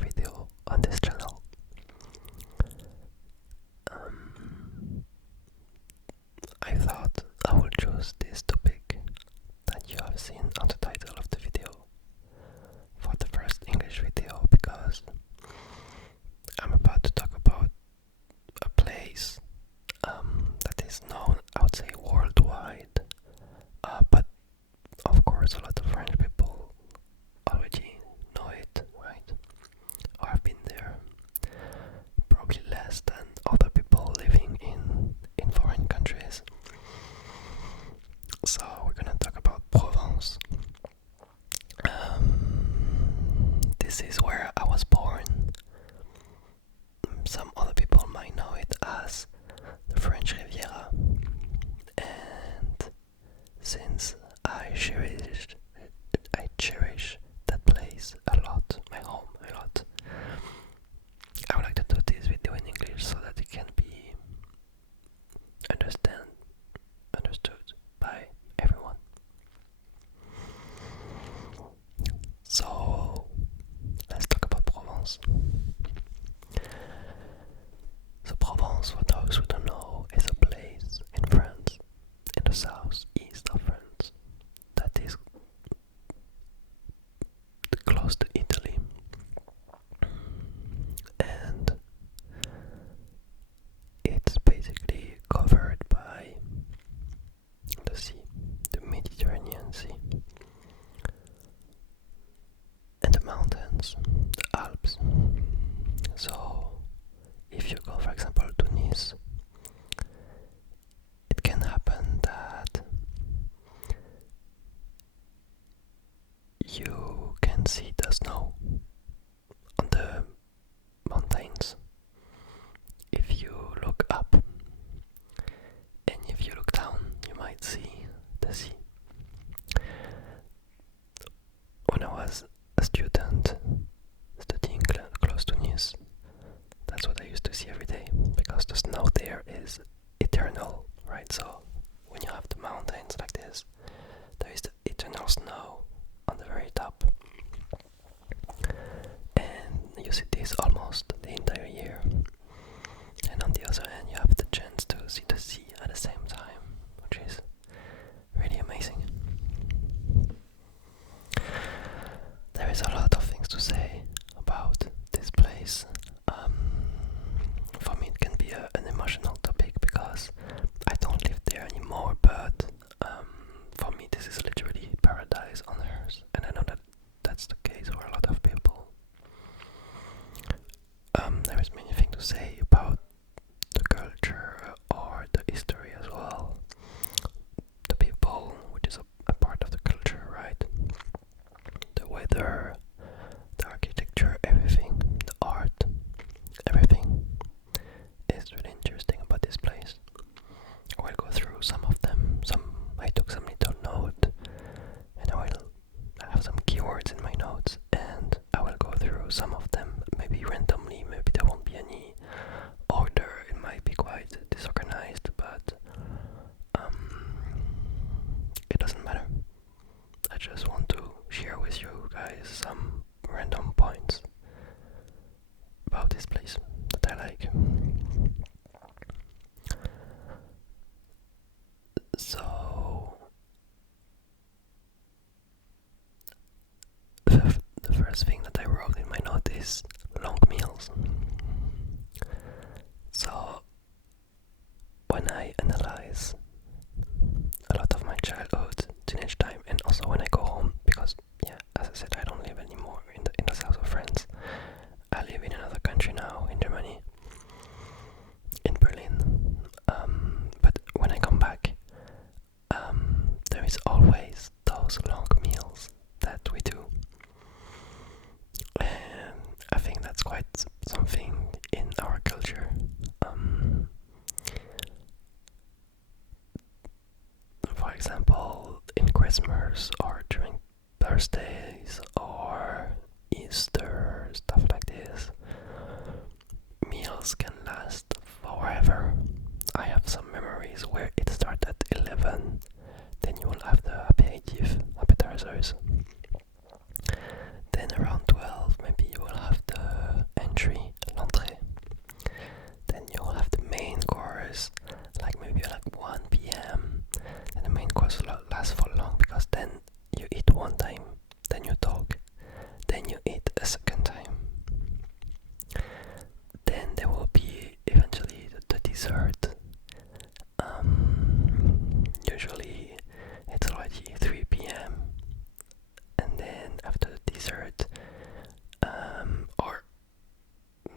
video on this channel. I thought I would choose this topic that you have seen on the title of the video for the first English video because I'm about to talk about a place that is known, I would say, worldwide, but of course a lot of French people already know it, right? Or have been there. Probably less than other people living in foreign countries. So we're gonna talk about Provence. This is where I was born. Some other people might know it as the French Riviera, and since I cherish that place a lot, my home a lot, I would like to do this video in English so that it can be understood by everyone. So let's talk about Provence. So Provence, for those who don't know, is a place in France, in the southeast of France, that is close to Italy, and it's basically covered by the sea, the Mediterranean Sea, and the mountains, the Alps. So if you go, for example, to Nice, it can happen that you can see the snow on the mountains if you look up, and if you look down you might see the sea. When I was a student studying close to Nice, that's what I used to see every day, because the snow there is eternal, right? So when you have the mountains like this, there is the eternal snow on the very top, and you see this almost the entire year. And on the other hand, you have the chance to see the sea at the same time, which is really amazing. There is a lot of things to say about this place. For me it can be an emotional topic because I don't live there anymore, but for me this is literally paradise on earth, and I know that that's the case for a lot of people. There is many things to say about the culture or the history as well. The people, which is a part of the culture, right? The weather, the architecture, everything, the art, everything is really interesting about this place. I will go through some of them. I took some little note, and I have some keywords in my notes, and I will go through some of them, maybe randomly, maybe there won't be any order, it might be quite disorganized, but it doesn't matter. I just want to share with you guys some random points about this place that I like. So the first thing that I wrote in my note is long meals. So when I analyze a lot of my childhood, teenage time, and also when I go home, because as I said, I don't live anymore in the south of France. I live in another country now, in Germany, in Berlin. But when I come back, there is always those long meals that we do, and I think that's quite something in our culture. For example, in Christmas or during birthdays or Easter, stuff like this, meals can last forever. I have some memories where it started at 11, then you will have the appetizers. Then around 12, maybe you will have the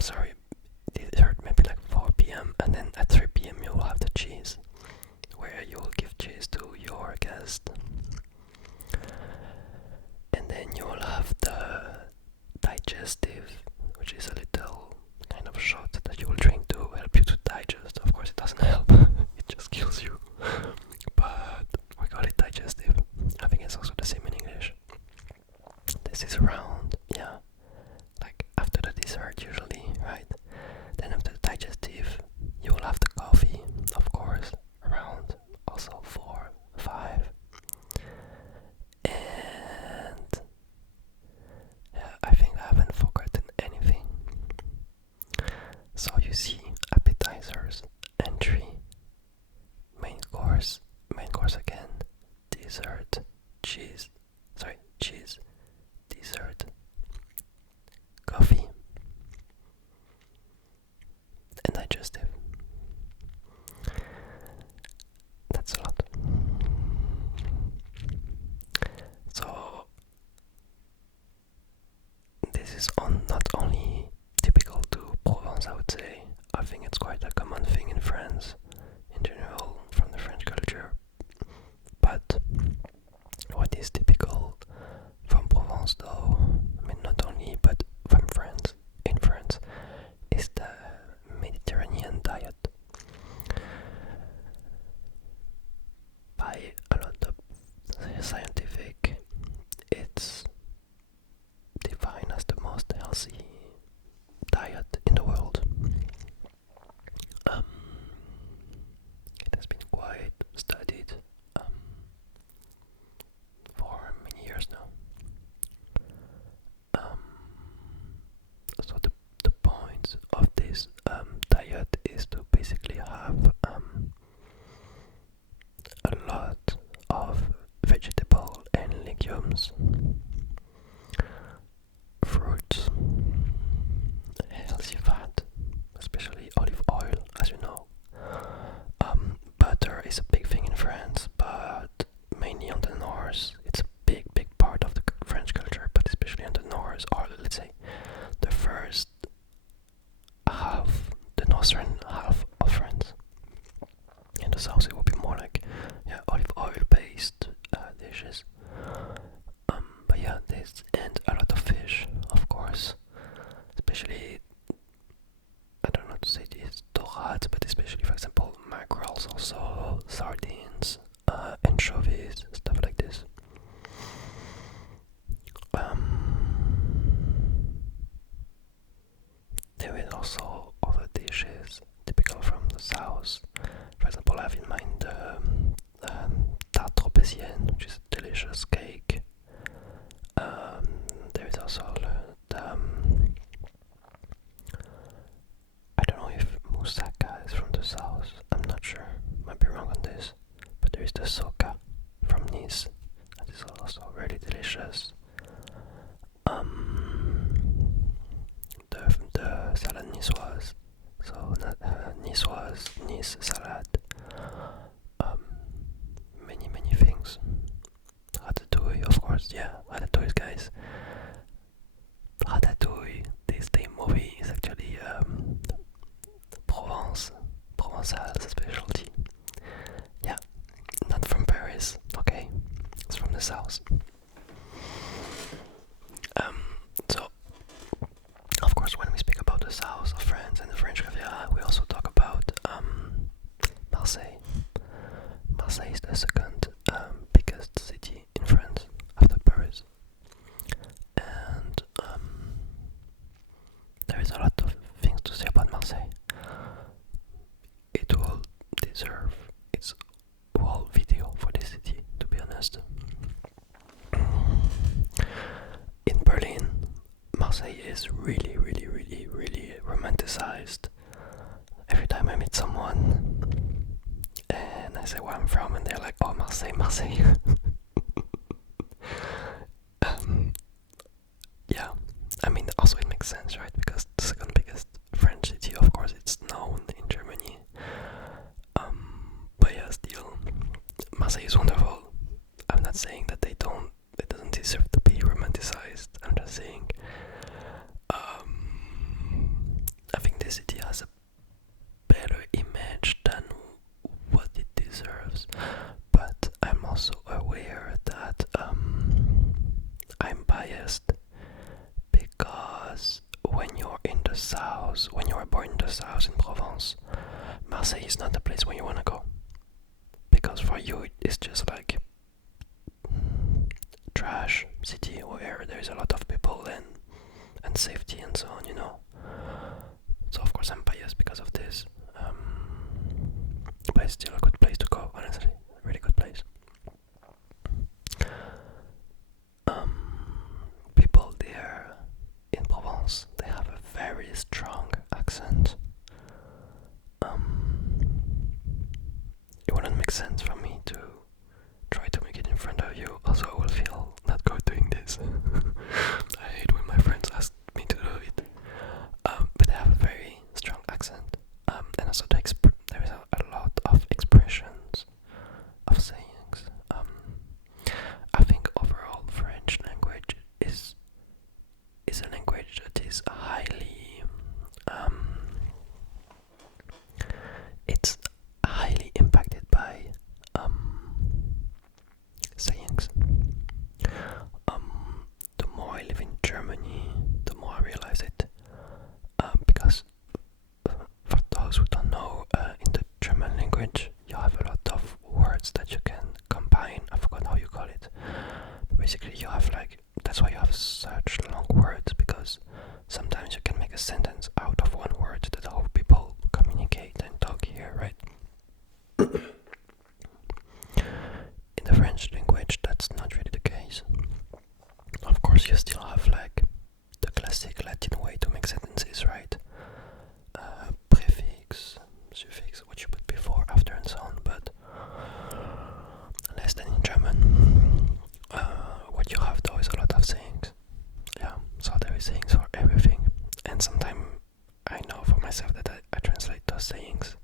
sorry, dessert maybe like 4 p.m. and then at 3 p.m. you will have the cheese, where you will give cheese to your guest. And then you will have the digestive, which is a little kind of shot that you will drink to help you to digest. Of course, it doesn't help, it just kills you. But we call it digestive. I think it's also the same in English. This is around, yeah, like after the dessert usually, right? Then after the digestive, you will have the coffee, of course, around also 4, 5. And yeah, I think I haven't forgotten anything. So you see, appetizers, entry, main course again, dessert, cheese, dessert, coffee, and digestive. That's a lot. So this is not only typical to Provence, I would say. I think it's quite a common thing in France in general, from the French culture. But what is typical from Provence though, I mean not only but from France, in France, is the Mediterranean diet. By a lot of scientific, it's defined as the most healthy diet in the world. It has been quite studied for many years now. So the point of this diet is to basically have a lot of vegetable and legumes, fruits, healthy fat, especially olive oil, as you know. Butter is a big thing in France, but mainly on the north. It's a big part of the French culture, but especially on the north, or let's say the first half, the northern half of France. In the south, it will be more like olive oil based dishes. But yeah, this and a lot of fish, of course, especially, I don't know how to say this, dorades, but especially, for example, mackerels, also sardines, anchovies, stuff like this. There is also other dishes typical from the south. For example, I have in mind the tarte tropézienne, which is a delicious cake. There is also the I don't know if moussaka is from the south. I'm not sure. Might be wrong on this. But there is the soca from Nice. That is also really delicious. The salad niçoise. So niçoise, Nice salad. Many things. Ratatouille, of course. Yeah, ratatouille, guys. Ratatouille, this Disney movie, is actually Provençal specialty. Yeah, not from Paris, okay? It's from the south. So, of course, when we speak about the south of France and the French Riviera, we also talk about Marseille. Marseille is the second biggest city in France after Paris. And there is a lot of things to say about Marseille. It will deserve its whole video for this city, to be honest. In Berlin, Marseille is really romanticized. Every time I meet someone and I say where I'm from, and they're like, oh, Marseille. Yeah, I mean, also it makes sense, right? Because the second biggest French city, of course, it's known in Germany. But yeah, still, Marseille is wonderful. I'm not saying that it doesn't deserve to be romanticized. I'm just saying, city has a better image than what it deserves. But I'm also aware that I'm biased because when you're in the south, when you are born in the south in Provence, Marseille is not the place where you want to go. Because for you it's just like trash city where there is a lot of people and safety and so on, you know. So of course I'm biased because of this. But it's still a good place to go, honestly. Really good place. People there in Provence, they have a very strong accent. It wouldn't make sense for me to try to make it in front of you, also I will feel not good doing this. I hate when my friends ask me to do it. But they have a very strong accent. And also there is a lot of expressions, of sayings. I think overall French language is a language that is highly it's highly impacted by sayings. The more I live in Germany, the more I realize it. Because for those who don't know, in the German language, you have a lot of words that you can combine. I forgot how you call it. But basically, you have that's why you have such long words, because sometimes you can make a sentence out of one word. That's how people communicate and talk here, right? In the French language, that's not really the case. Of course, you still have the classic Latin way to make sentences, right? Prefix, suffix, what you put before, after, and so on, but less than in German. What you have though is a lot of sayings. Yeah, so there is sayings for everything, and sometimes I know for myself that I translate those sayings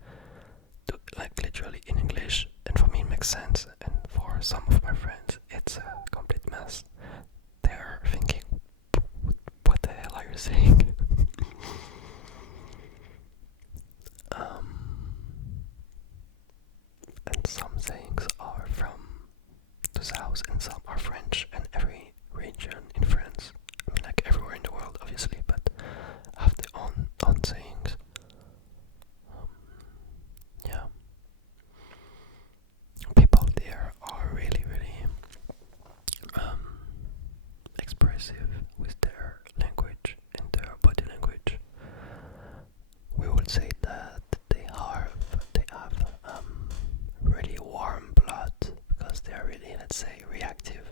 to literally in English, and for me it makes sense, and for some of my friends it's a complete mess. They're thinking, what the hell are you saying? And some sayings are from the south and some are French, and every region in France, I mean everywhere in the world obviously, but have their own sayings. Yeah. People there are really, really expressive with their language and their body language. We would say that they have really warm blood because they are really, let's say, reactive.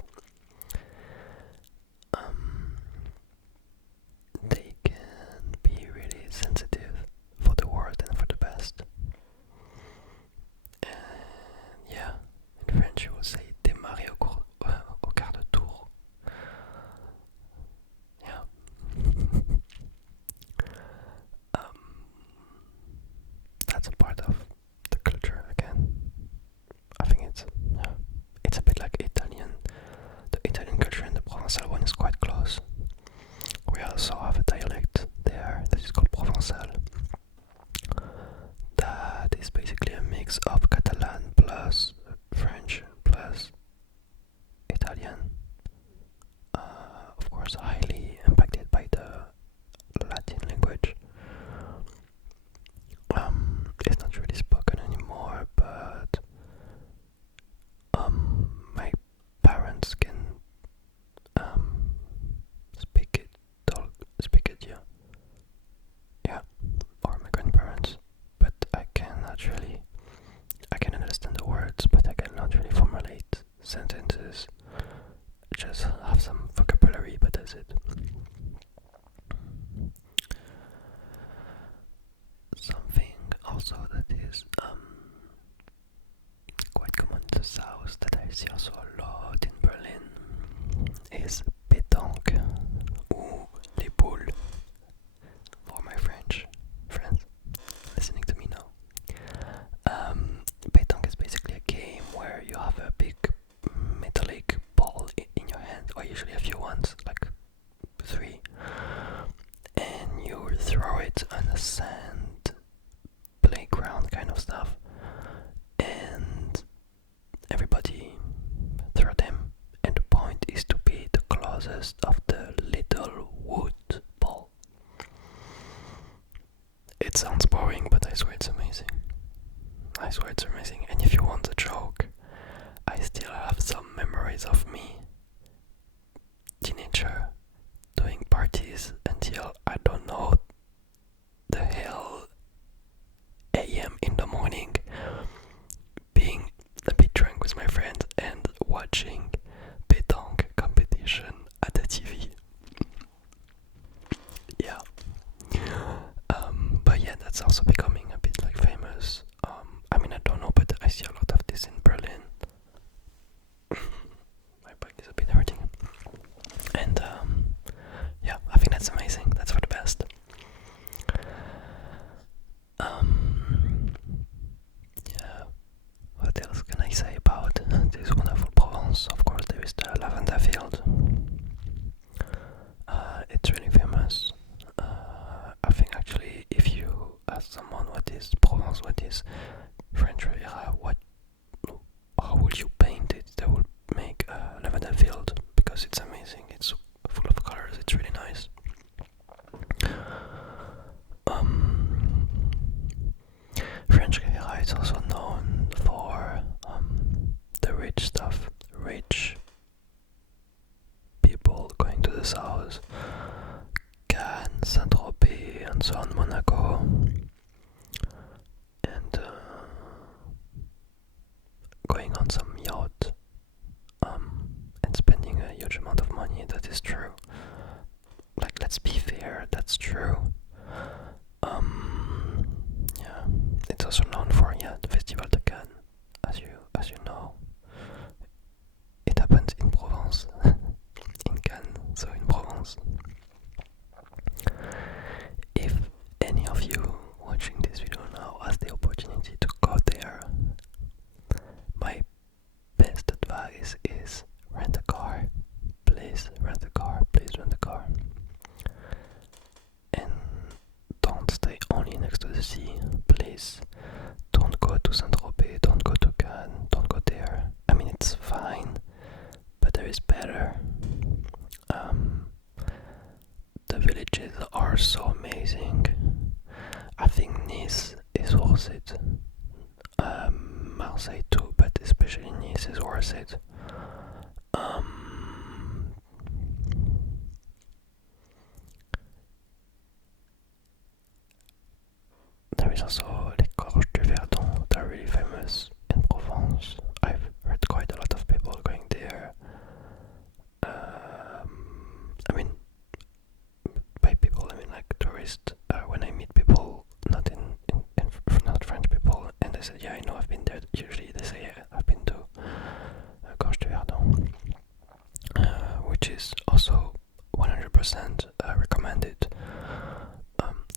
They can be really sensitive for the worst and for the best. And yeah, in French you would say démarrer au quart de tour. Yeah. That's a part of the culture again. I think it's a bit like Italian. The Italian culture and the Provençal one is quite close. We also have a dialect there that is called Provençal. That is basically a mix of Catalan plus French plus Italian. Of course, highly impacted by the Latin language. It's not really spoken anymore, but my parents can speak it, yeah, or my grandparents, but I can understand the words, but I cannot really formulate sentences. Just have some vocabulary, but that's it. Something also that is quite common in the south that I see also a lot in Berlin is Petanque, ou les boules, for my French friends listening to me now. Petanque is basically a game where you have a big metallic ball in your hand, or usually a few ones, like 3, and you throw throw it on a sand playground kind of stuff, and everybody throw them, and the point is to be the closest of the little wood ball. It sounds boring, but I swear it's amazing. I swear it's amazing. And if you want a joke, I still have some memories of me, teenager, doing parties until I don't know the hell AM in the morning, being a bit drunk with my friends and watching Petanque competition at the TV. Yeah. But yeah, that's also becoming a bit like famous. I mean, I don't know, but I see a lot of this in Berlin. My back is a bit hurting. And yeah, I think that's amazing. That's for the best. Yeah, what else can I say about this wonderful Provence? Of course, there is the lavender field. It's really famous. I think actually, if you ask someone what is Provence, what is French Riviera, how would you paint it? They would make a lavender field because it's amazing. It's full of colors. It's really nice. French Riviera is also known for the rich stuff. Rich people going to the south, Cannes, Saint-Tropez, and so on, Monaco, and going on some yacht, and spending a huge amount of money. That is true. Like, let's be fair, that's true. Yeah, it's also known for the Festival de Cannes, as you know. It happens in Provence, in Cannes, so in Provence. If any of you watching this video now has the opportunity to go there, my best advice is rent a car. Please rent a car. Please rent a car. And don't stay only next to the sea. Please don't go to Saint-Tropez. Don't go to Cannes. Don't go there. I mean, it's fine, but there is better. The villages are so amazing. I think Nice is worth it. Marseille too, but especially Nice is worth it. There is also les Gorges du Verdon that are really famous in Provence. I've heard quite a lot of people going there. I mean, by people, I mean like tourists. When I meet people, not not French people, and they say, yeah, I know, I've been there. Usually they say, yeah, I've been to Gorges du Verdon, which is also 100% recommended.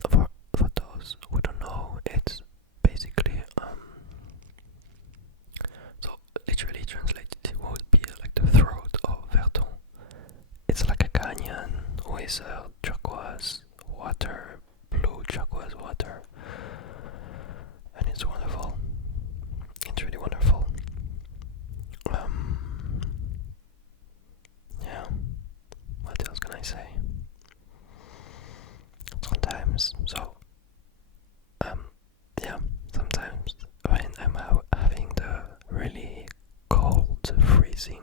For those who don't know, it's basically so literally translated, it would be like the throat of Verdun. It's like a canyon with turquoise water, blue turquoise water, and it's wonderful. It's really wonderful. Yeah. What else can I say? Sometimes, sometimes when I'm having the really cold, freezing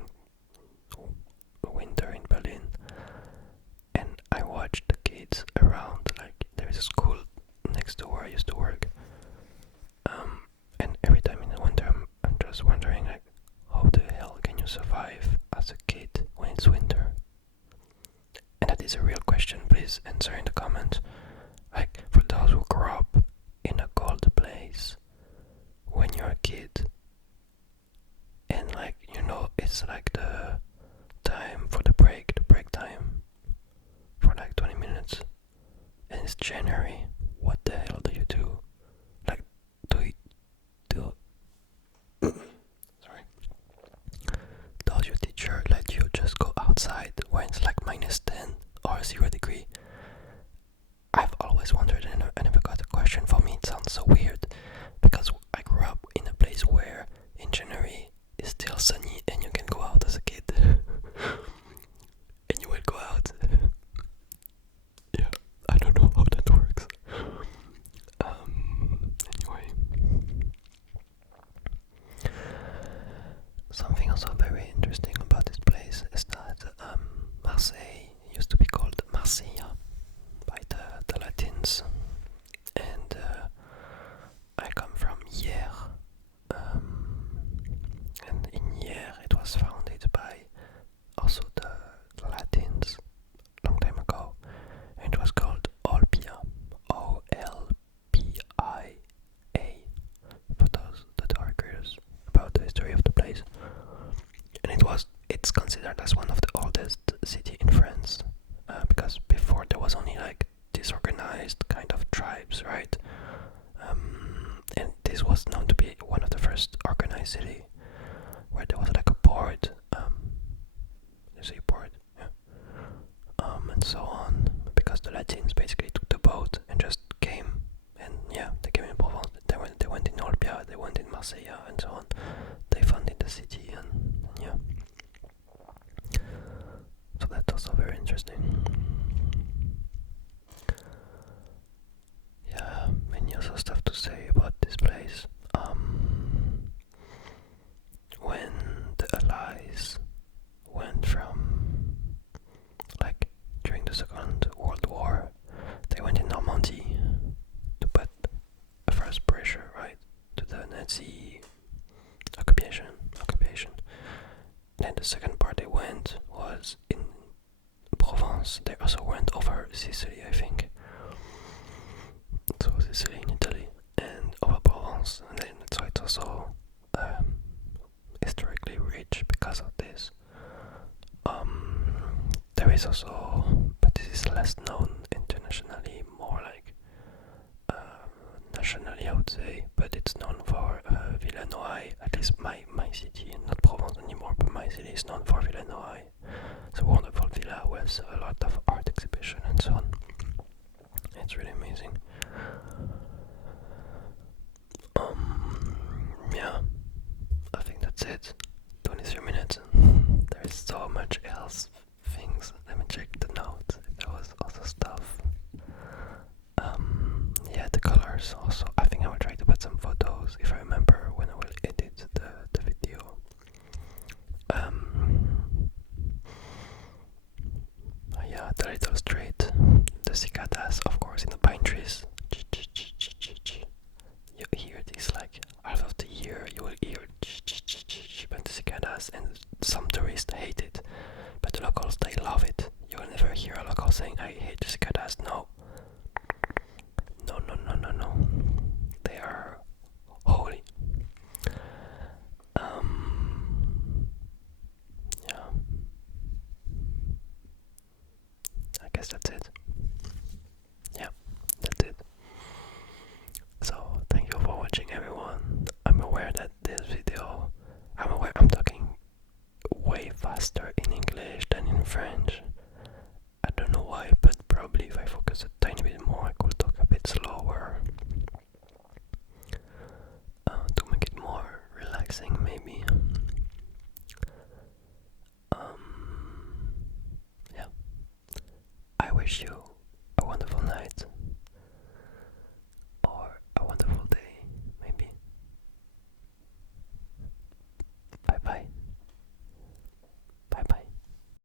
winter in Berlin, and I watch the kids around, like there is a school next to where I used to work, and every time in the winter I'm just wondering, like, how the hell can you survive as a kid when it's winter? And that is a real question. Please answer in the comments. Like, for those who grew up in a cold place when you're a kid, and like, it's like the time for the break time for like 20 minutes, and it's January. What the hell do you do? Like, sorry, does your teacher let you just go outside when it's like -10 or 0 degree? I've always wondered kind of tribes, right? And this was known to be one of the first organized city where there was like a port, you see port, yeah, and so on, because the Latins basically took the boat and just came, and yeah, they came in Provence, they went in Olbia, they went in Marseille, and so on. They founded the city, and yeah. So that's also very interesting. Yeah, many other stuff to say about this place. When the Allies went from, like, during the Second World War, they went in Normandy to put a first pressure, right, to the Nazi occupation. Then the second part they went was in Provence. They also went over Sicily, I think. So Sicily in Italy and over Provence, and then so it's also historically rich because of this. There is also, but this is less known internationally, more like nationally, I would say. But it's known for Villa Noailles. At least my city, not Provence anymore, but my city is known for Villa Noailles. It's a wonderful villa with a lot of art exhibition and so on. It's really amazing. Yeah, I think that's it. 23 minutes. There is so much else things. Let me check the notes if there was other stuff. Yeah, the colors also